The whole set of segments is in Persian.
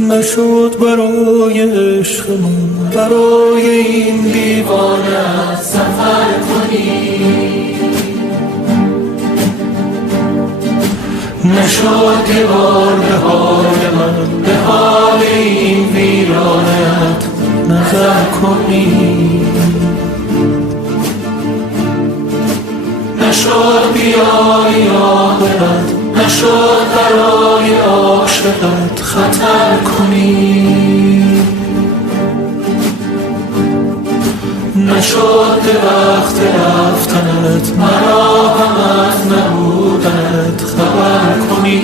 نشد برای عشقمون برای این دیوانه سفر کنی، نشد که بار به حال من به حال این ویرانت نظر کنی، نشد بیای آخرت، نشد برای عاشقت خطر کنی، نشد به وقت رفتنت مرا هم از نبودنت خبر کنی.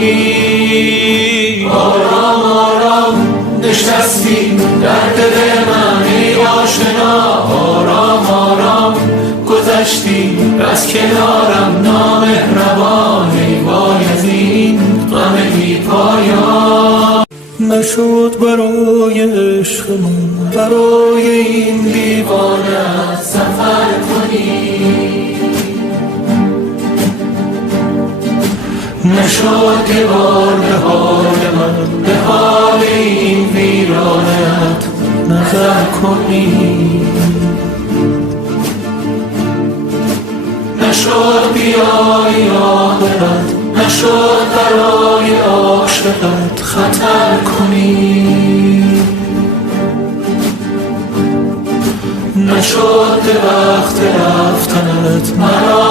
آرام آرام نشستی در دل من ای آشنا، آرام آرام گذشتی از کنارم نامهربان ای بایزین غم بی پایان. نشد برای عشقمون برای این دیوانه سفر کنی، نشد که بار به حال من به حال این ویرانت نظر کنی، نشد بیای آخرت، نشد برای عاشقت خطر کنی، نشد به وقت رفتنت مرا